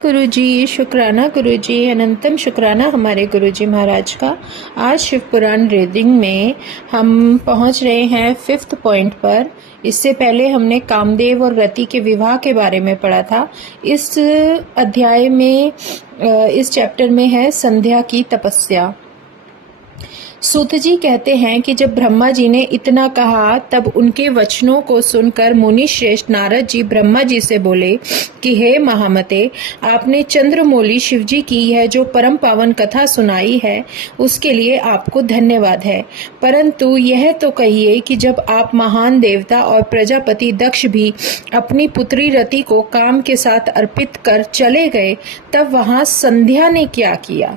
गुरुजी, शुक्राना गुरुजी, अनंतम शुक्राना हमारे गुरुजी महाराज का। आज शिव पुराण रीडिंग में हम पहुंच रहे हैं 5th पॉइंट पर। इससे पहले हमने कामदेव और रति के विवाह के बारे में पढ़ा था। इस अध्याय में इस चैप्टर में है संध्या की तपस्या। सूत जी कहते हैं कि जब ब्रह्मा जी ने इतना कहा तब उनके वचनों को सुनकर मुनि श्रेष्ठ नारद जी ब्रह्मा जी से बोले कि हे महामते, आपने चंद्रमौली शिव जी की यह जो परम पावन कथा सुनाई है उसके लिए आपको धन्यवाद है। परंतु यह तो कहिए कि जब आप महान देवता और प्रजापति दक्ष भी अपनी पुत्री रति को काम के साथ अर्पित कर चले गए तब वहां संध्या ने क्या किया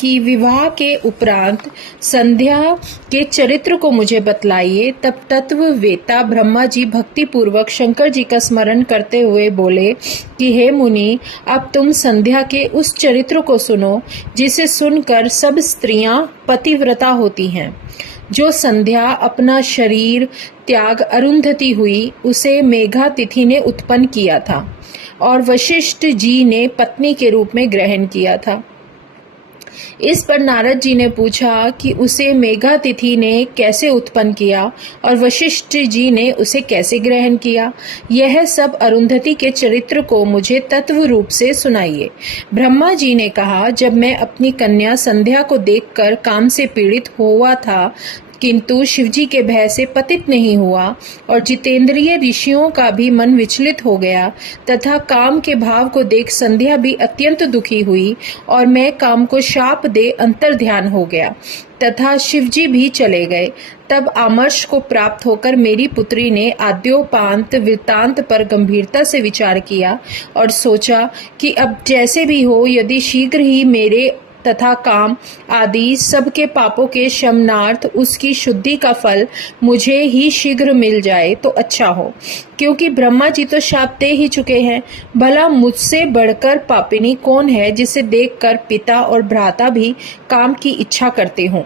कि विवाह के उपरांत संध्या के चरित्र को मुझे बतलाइए। तब तत्ववेता ब्रह्मा जी भक्ति पूर्वक शंकर जी का स्मरण करते हुए बोले कि हे मुनि, अब तुम संध्या के उस चरित्र को सुनो जिसे सुनकर सब स्त्रियां पतिव्रता होती हैं। जो संध्या अपना शरीर त्याग अरुंधति हुई उसे मेघातिथि ने उत्पन्न किया था और वशिष्ठ जी ने पत्नी के रूप में ग्रहण किया था। इस पर नारद जी ने पूछा कि उसे मेघातिथि ने कैसे उत्पन्न किया और वशिष्ठ जी ने उसे कैसे ग्रहण किया। यह सब अरुंधति के चरित्र को मुझे तत्व रूप से सुनाइए। ब्रह्मा जी ने कहा, जब मैं अपनी कन्या संध्या को देखकर काम से पीड़ित हुआ था किंतु शिवजी के भय से पतित नहीं हुआ और जितेंद्रिय ऋषियों का भी मन विचलित हो गया तथा काम के भाव को देख संध्या भी अत्यंत दुखी हुई और मैं काम को शाप दे अंतर्ध्यान हो गया तथा शिवजी भी चले गए। तब आमर्ष को प्राप्त होकर मेरी पुत्री ने आद्योपांत वृत्तांत पर गंभीरता से विचार किया और सोचा कि अब जैसे भी हो, यदि शीघ्र ही मेरे तथा काम आदि सबके पापों के शमनार्थ उसकी शुद्धि का फल मुझे ही शीघ्र मिल जाए तो अच्छा हो, क्योंकि ब्रह्मा जी तो शाप दे ही चुके हैं। भला मुझसे बढ़कर पापिनी कौन है जिसे देखकर पिता और भ्राता भी काम की इच्छा करते हों।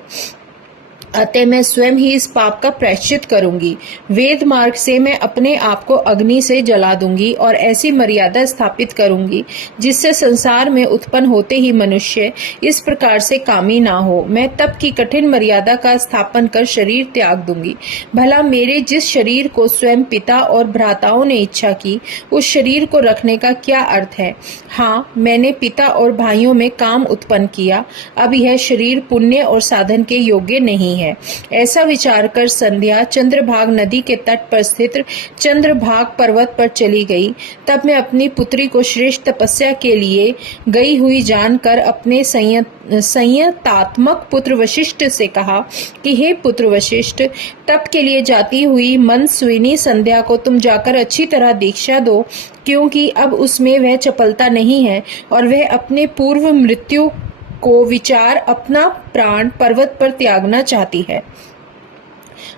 अतः मैं स्वयं ही इस पाप का प्रायश्चित करूंगी। वेद मार्ग से मैं अपने आप को अग्नि से जला दूंगी और ऐसी मर्यादा स्थापित करूंगी जिससे संसार में उत्पन्न होते ही मनुष्य इस प्रकार से कामी ना हो। मैं तप की कठिन मर्यादा का स्थापन कर शरीर त्याग दूंगी। भला मेरे जिस शरीर को स्वयं पिता और भ्राताओं ने इच्छा की उस शरीर को रखने का क्या अर्थ है। हाँ, मैंने पिता और भाइयों में काम उत्पन्न किया। अब यह शरीर पुण्य और साधन के योग्य नहीं है। ऐसा विचार कर संध्या चंद्रभाग नदी के तट पर स्थित चंद्रभाग पर्वत पर चली गई। तब मैं अपनी पुत्री को श्रेष्ठ तपस्या के लिए गई हुई जानकर अपने संयतात्मक पुत्र वशिष्ठ से कहा कि हे पुत्र वशिष्ठ, तप के लिए जाती हुई मनस्विनी संध्या को तुम जाकर अच्छी तरह दीक्षा दो, क्योंकि अब उसमें वह चपलता नहीं है और वह अपने पूर्व मृत्यु को विचार अपना प्राण पर्वत पर त्यागना चाहती है।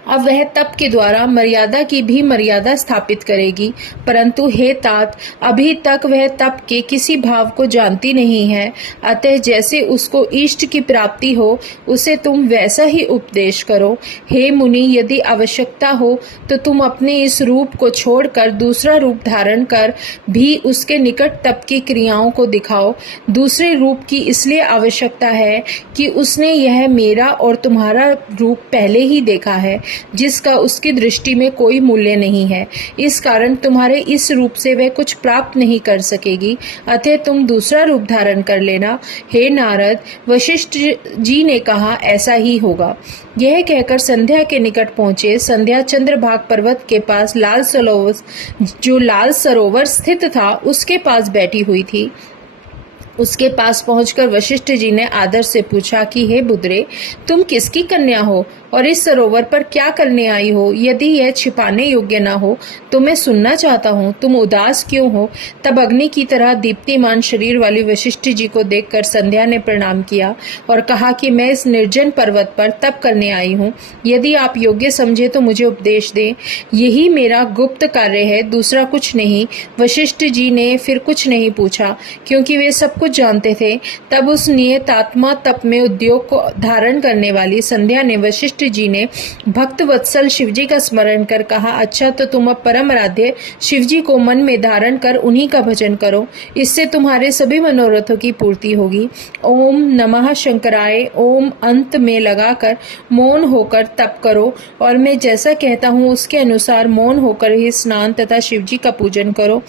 अब वह तप के द्वारा मर्यादा की भी मर्यादा स्थापित करेगी। परंतु हे तात, अभी तक वह तप के किसी भाव को जानती नहीं है। अतः जैसे उसको इष्ट की प्राप्ति हो उसे तुम वैसा ही उपदेश करो। हे मुनि, यदि आवश्यकता हो तो तुम अपने इस रूप को छोड़कर दूसरा रूप धारण कर भी उसके निकट तप की क्रियाओं को दिखाओ। दूसरे रूप की इसलिए आवश्यकता है कि उसने यह मेरा और तुम्हारा रूप पहले ही देखा है जिसका उसकी दृष्टि में कोई मूल्य नहीं है। इस कारण तुम्हारे इस रूप से वह कुछ प्राप्त नहीं कर सकेगी। अतः तुम दूसरा रूप धारण कर लेना। हे नारद, वशिष्ठ जी ने कहा ऐसा ही होगा। यह कहकर संध्या के निकट पहुंचे। संध्या चंद्रभाग पर्वत के पास लाल सरोवर स्थित था उसके पास बैठी हुई थी। उसके पास पहुंचकर वशिष्ठ जी ने आदर से पूछा कि हे बुद्रे, तुम किसकी कन्या हो और इस सरोवर पर क्या करने आई हो। यदि यह छिपाने योग्य न हो तो मैं सुनना चाहता हूँ। तुम उदास क्यों हो। तब अग्नि की तरह दीप्तिमान शरीर वाली वशिष्ठ जी को देखकर संध्या ने प्रणाम किया और कहा कि मैं इस निर्जन पर्वत पर तप करने आई हूँ। यदि आप योग्य समझे तो मुझे उपदेश दें। यही मेरा गुप्त कार्य है, दूसरा कुछ नहीं। वशिष्ठ जी ने फिर कुछ नहीं पूछा, क्योंकि वे सब कुछ जानते थे। तब उस नियतात्मा तप में उद्योग को धारण करने वाली संध्या ने वशिष्ठ जी ने भक्त वत्सल शिवजी का स्मरण कर कहा, अच्छा तो तुम अब परम आराध्य शिवजी को मन में धारण कर उन्हीं का भजन करो, इससे तुम्हारे सभी मनोरथों की पूर्ति होगी। ओम नमः शंकराय ओम अंत में लगाकर मौन होकर तप करो और मैं जैसा कहता हूँ उसके अनुसार मौन होकर ही स्नान तथा शिवजी का पूजन करो।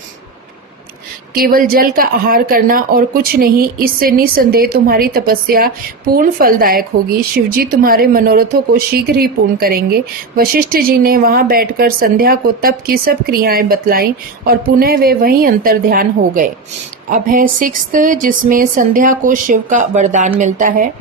केवल जल का आहार करना और कुछ नहीं, इससे निसंदेह तुम्हारी तपस्या पूर्ण फलदायक होगी। शिवजी तुम्हारे मनोरथों को शीघ्र ही पूर्ण करेंगे। वशिष्ठ जी ने वहां बैठकर संध्या को तप की सब क्रियाएं बतलाई और पुनः वे वहीं अंतर ध्यान हो गए। अब है 6th, जिसमें संध्या को शिव का वरदान मिलता है।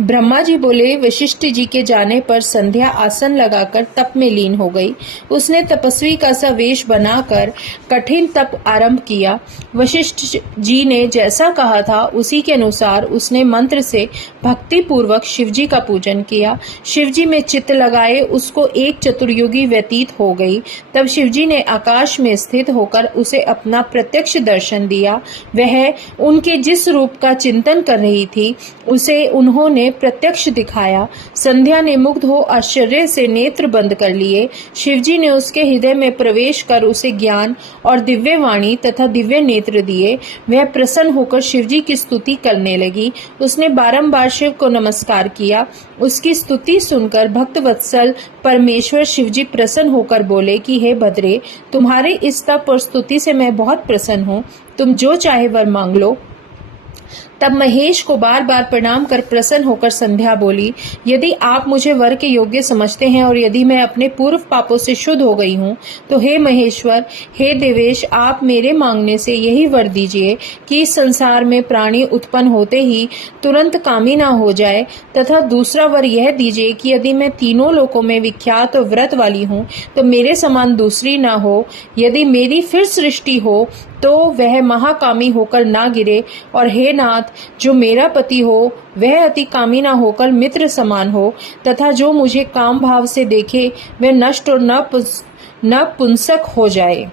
ब्रह्मा जी बोले, वशिष्ठ जी के जाने पर संध्या आसन लगाकर तप में लीन हो गई। उसने तपस्वी का सा वेश बनाकर कठिन तप आरंभ किया। वशिष्ठ जी ने जैसा कहा था उसी के अनुसार उसने मंत्र से भक्ति पूर्वक शिवजी का पूजन किया। शिवजी में चित्त लगाए उसको एक चतुर्युगी व्यतीत हो गई। तब शिवजी ने आकाश में स्थित होकर उसे अपना प्रत्यक्ष दर्शन दिया। वह उनके जिस रूप का चिंतन कर रही थी उसे उन्होंने प्रत्यक्ष दिखाया। संध्या ने मुग्ध हो आश्चर्य से नेत्र बंद कर लिए। शिवजी ने उसके हृदय में प्रवेश कर उसे ज्ञान और दिव्य वाणी तथा दिव्य नेत्र दिए। वह प्रसन्न होकर शिवजी की स्तुति करने लगी। उसने बारंबार शिव को नमस्कार किया। उसकी स्तुति सुनकर भक्त वत्सल परमेश्वर शिवजी प्रसन्न होकर बोले कि हे भद्रे, तुम्हारे इस तप और स्तुति से मैं बहुत प्रसन्न हूँ। तुम जो चाहे वर मांग लो। तब महेश को बार बार प्रणाम कर प्रसन्न होकर संध्या बोली, यदि आप मुझे वर के योग्य समझते हैं और यदि मैं अपने पूर्व पापों से शुद्ध हो गई हूँ तो हे महेश्वर, हे देवेश, आप मेरे मांगने से यही वर दीजिए कि इस संसार में प्राणी उत्पन्न होते ही तुरंत कामी ना हो जाए, तथा दूसरा वर यह दीजिए कि यदि मैं तीनों लोकों में विख्यात और व्रत वाली हूँ तो मेरे समान दूसरी ना हो। यदि मेरी फिर सृष्टि हो तो वह महाकामी होकर ना गिरे, और हे नाथ, जो मेरा पति हो वह अति कामी ना होकर मित्र समान हो, तथा जो मुझे काम भाव से देखे वह नष्ट और नपुंसक हो जाए।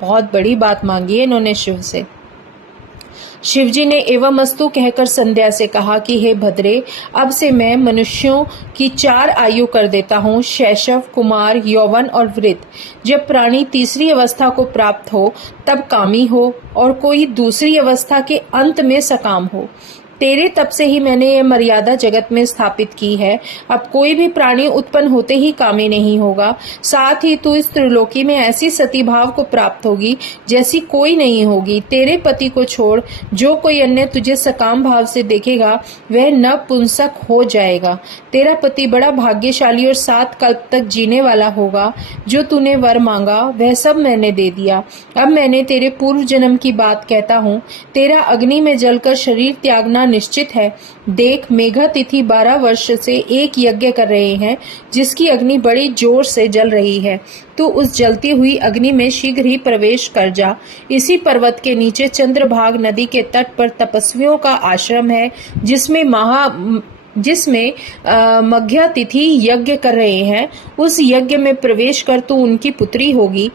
बहुत बड़ी बात मांगी है इन्होंने शिव से। शिवजी ने एवं अस्तु कहकर संध्या से कहा कि हे भद्रे, अब से मैं मनुष्यों की 4 आयु कर देता हूँ, शैशव, कुमार, यौवन और वृद्ध। जब प्राणी तीसरी अवस्था को प्राप्त हो तब कामी हो और कोई दूसरी अवस्था के अंत में सकाम हो। तेरे तप से ही मैंने यह मर्यादा जगत में स्थापित की है। अब कोई भी प्राणी उत्पन्न होते ही कामी नहीं होगा। साथ ही तू इस त्रिलोकी में ऐसी सती भाव को प्राप्त होगी जैसी कोई नहीं होगी। तेरे पति को छोड़ जो कोई अन्य तुझे सकाम भाव से देखेगा वह नपुंसक हो जाएगा। तेरा पति बड़ा भाग्यशाली और 7 कल्प तक जीने वाला होगा। जो तूने वर मांगा वह सब मैंने दे दिया। अब मैंने तेरे पूर्व जन्म की बात कहता हूँ। तेरा अग्नि में जलकर शरीर त्यागना निश्चित है। देख, मेघा तिथि 12 वर्ष से एक यज्ञ कर रहे हैं जिसकी अग्नि बड़ी जोर से जल रही है। तू उस जलती हुई अग्नि में शीघ्र ही प्रवेश कर जा। इसी पर्वत के नीचे चंद्रभाग नदी के तट पर तपस्वियों का आश्रम है जिसमें मघ्या तिथि यज्ञ कर रहे हैं। उस यज्ञ में प्रवेश कर तू उनकी पुत्री होगी।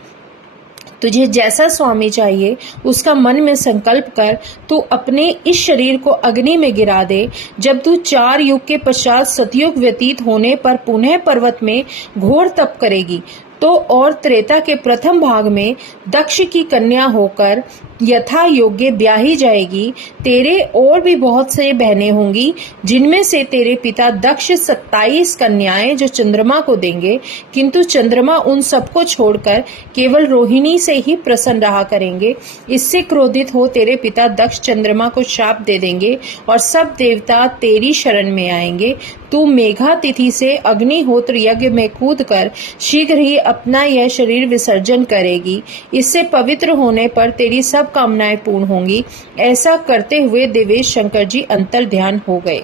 तुझे जैसा स्वामी चाहिए उसका मन में संकल्प कर तू अपने इस शरीर को अग्नि में गिरा दे। जब तू 4 युग के पश्चात सतयुग व्यतीत होने पर पुनः पर्वत में घोर तप करेगी तो और त्रेता के प्रथम भाग में दक्ष की कन्या होकर यथा योग्य ब्याही जाएगी। तेरे और भी बहुत से बहनें होंगी जिनमें से तेरे पिता दक्ष 27 कन्याएं जो चंद्रमा को देंगे, किंतु चंद्रमा उन सबको छोड़कर केवल रोहिणी से ही प्रसन्न रहा करेंगे। इससे क्रोधित हो तेरे पिता दक्ष चंद्रमा को शाप दे देंगे और सब देवता तेरी शरण में आएंगे। तू मेघा तिथि से अग्निहोत्र यज्ञ में कूदकर शीघ्र ही अपना यह शरीर विसर्जन करेगी। इससे पवित्र होने पर तेरी सब कामनाएं पूर्ण होंगी। ऐसा करते हुए देवेश शंकर जी अंतर ध्यान हो गए।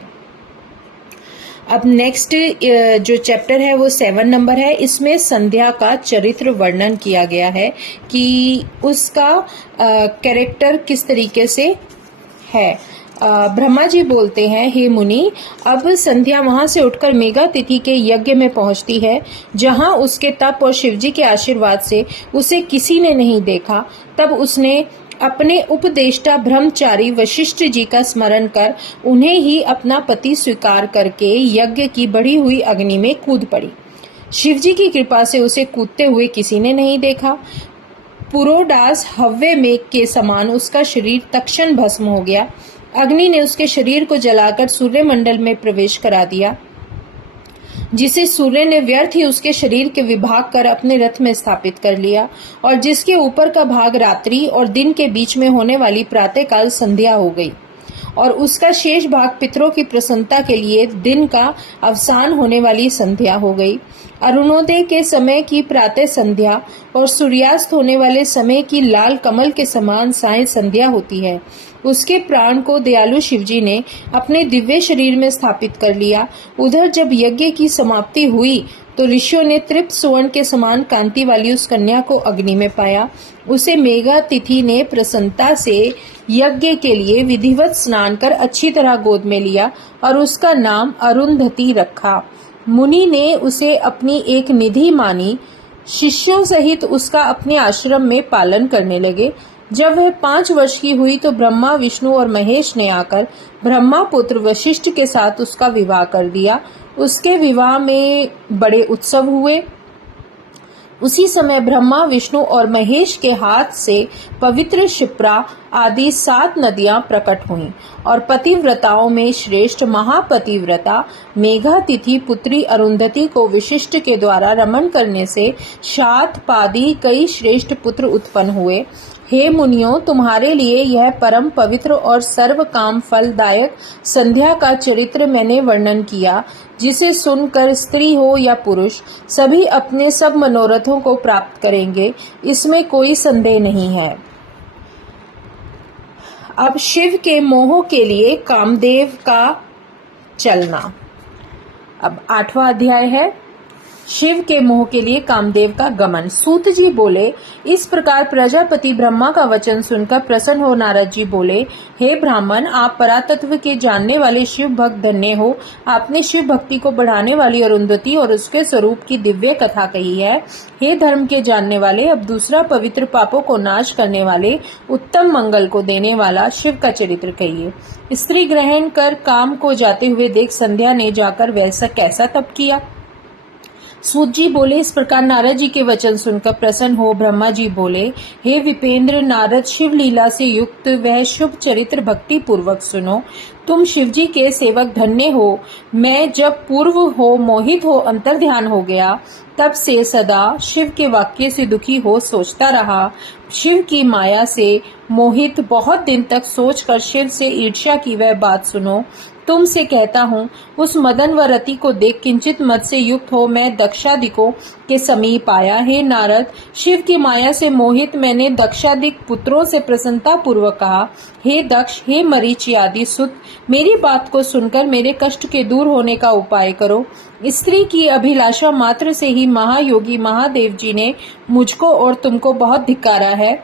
अब नेक्स्ट जो चैप्टर है वो 7 नंबर है। इसमें संध्या का चरित्र वर्णन किया गया है कि उसका कैरेक्टर किस तरीके से है। ब्रह्मा जी बोलते हैं, हे मुनि, अब संध्या वहां से उठकर मेघा तिथि के यज्ञ में पहुंचती है जहां उसके तप और शिवजी के आशीर्वाद से उसे किसी ने नहीं देखा। तब उसने अपने उपदेष्टा ब्रह्मचारी वशिष्ठ जी का स्मरण कर उन्हें ही अपना पति स्वीकार करके यज्ञ की बढ़ी हुई अग्नि में कूद पड़ी। शिवजी की कृपा से उसे कूदते हुए किसी ने नहीं देखा। पुरोडास हव्य मेघ के समान उसका शरीर तत्क्षण भस्म हो गया। अग्नि ने उसके शरीर को जलाकर सूर्यमंडल में प्रवेश करा दिया, जिसे सूर्य ने व्यर्थ ही उसके शरीर के विभाग कर अपने रथ में स्थापित कर लिया, और जिसके ऊपर का भाग रात्रि और दिन के बीच में होने वाली प्रातःकाल संध्या हो गई, और उसका शेष भाग पितरों की प्रसन्नता के लिए दिन का अवसान होने वाली संध्या हो गई। अरुणोदय के समय की प्रातः संध्या और सूर्यास्त होने वाले समय की लाल कमल के समान साय संध्या होती है। उसके प्राण को दयालु शिवजी ने अपने दिव्य शरीर में स्थापित कर लिया। उधर जब यज्ञ की समाप्ति हुई तो ऋषियों ने तृप्त सुवर्ण के समान कांति वाली उस कन्या को अग्नि में पाया। उसे मेघा तिथि ने प्रसन्नता से यज्ञ के लिए विधिवत स्नान कर अच्छी तरह गोद में लिया और उसका नाम अरुंधति रखा। मुनि ने उसे अपनी एक निधि मानी। शिष्यों सहित उसका अपने आश्रम में पालन करने लगे। जब वह 5 वर्ष की हुई तो ब्रह्मा, विष्णु और महेश ने आकर ब्रह्मा पुत्र वशिष्ठ के साथ उसका विवाह कर दिया। उसके विवाह में बड़े उत्सव हुए। उसी समय ब्रह्मा, विष्णु और महेश के हाथ से पवित्र क्षिप्रा आदि 7 नदियां प्रकट हुईं और पतिव्रताओं में श्रेष्ठ महापतिव्रता मेघातिथि पुत्री अरुंधति को वशिष्ठ के द्वारा रमण करने से शातपादी कई श्रेष्ठ पुत्र उत्पन्न हुए। हे मुनियों, तुम्हारे लिए यह परम पवित्र और सर्व काम फलदायक संध्या का चरित्र मैंने वर्णन किया, जिसे सुनकर स्त्री हो या पुरुष सभी अपने सब मनोरथों को प्राप्त करेंगे, इसमें कोई संदेह नहीं है। अब शिव के मोह के लिए कामदेव का चलना। अब 8वां अध्याय है, शिव के मोह के लिए कामदेव का गमन। सूत जी बोले, इस प्रकार प्रजापति ब्रह्मा का वचन सुनकर प्रसन्न हो नारद जी बोले, हे ब्राह्मण, आप परातत्व के जानने वाले शिव भक्त धन्य हो। आपने शिव भक्ति को बढ़ाने वाली अरुंधति और उसके स्वरूप की दिव्य कथा कही है। हे धर्म के जानने वाले, अब दूसरा पवित्र पापों को नाश करने वाले उत्तम मंगल को देने वाला शिव का चरित्र कहिए। स्त्री ग्रहण कर काम को जाते हुए देख संध्या ने जाकर वैसा कैसा तप किया। सूत जी बोले, इस प्रकार नारद जी के वचन सुनकर प्रसन्न हो ब्रह्मा जी बोले, हे विपेंद्र, नारद शिव लीला से युक्त वह शुभ चरित्र भक्ति पूर्वक सुनो। तुम शिवजी के सेवक धन्य हो। मैं जब पूर्व हो मोहित हो अंतर्ध्यान हो गया, तब से सदा शिव के वाक्य से दुखी हो सोचता रहा। शिव की माया से मोहित बहुत दिन तक सोचकर शिव से ईर्ष्या की वह बात सुनो। तुमसे कहता हूँ, उस मदन व रति को देख किंचित मद से युक्त हो मैं दक्षादिकों के समीप आया। हे नारद, शिव की माया से मोहित मैंने दक्षादिक पुत्रों से प्रसन्नता पूर्वक कहा, हे दक्ष, हे मरीचि आदि सुत, मेरी बात को सुनकर मेरे कष्ट के दूर होने का उपाय करो। स्त्री की अभिलाषा मात्र से ही महायोगी महादेव जी ने मुझको और तुमको बहुत धिक्कारा है।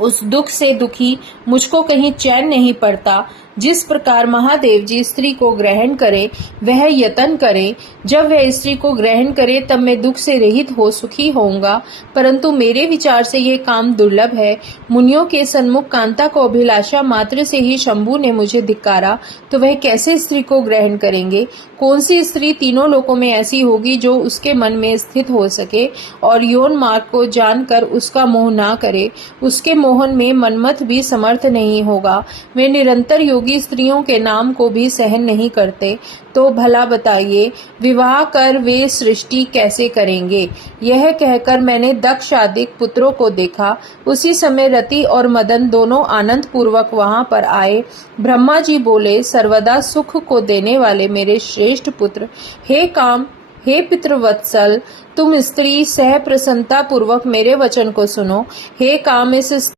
उस दुख से दुखी मुझको कहीं चैन नहीं पड़ता। जिस प्रकार महादेव जी स्त्री को ग्रहण करे वह यतन करे, जब वह स्त्री को ग्रहण करे तब मैं दुख से रहित हो सुखी होऊंगा, परंतु मेरे विचार से ये काम दुर्लभ है। मुनियों के सन्मुख कांता को अभिलाषा मात्र से ही शंभु ने मुझे धिक्कारा, तो वह कैसे स्त्री को ग्रहण करेंगे। कौन सी स्त्री तीनों लोकों में ऐसी होगी जो उसके मन में स्थित हो सके और यौन मार्ग को जानकर उसका मोह ना करे। उसके मोहन में मनमथ भी समर्थ नहीं होगा। वे निरंतर योगी स्त्रियों के नाम को भी सहन नहीं करते। तो भला बताइए, विवाह कर वे सृष्टि कैसे करेंगे। यह कहकर मैंने दक्ष आदि पुत्रों को देखा। उसी समय रति और मदन दोनों आनंद पूर्वक वहां पर आए। ब्रह्मा जी बोले, सर्वदा सुख को देने वाले मेरे श्रेष्ठ पुत्र, हे काम, हे पितृवत्सल, तुम स्त्री सह प्रसन्नता पूर्वक मेरे वचन को सुनो। हे काम, इस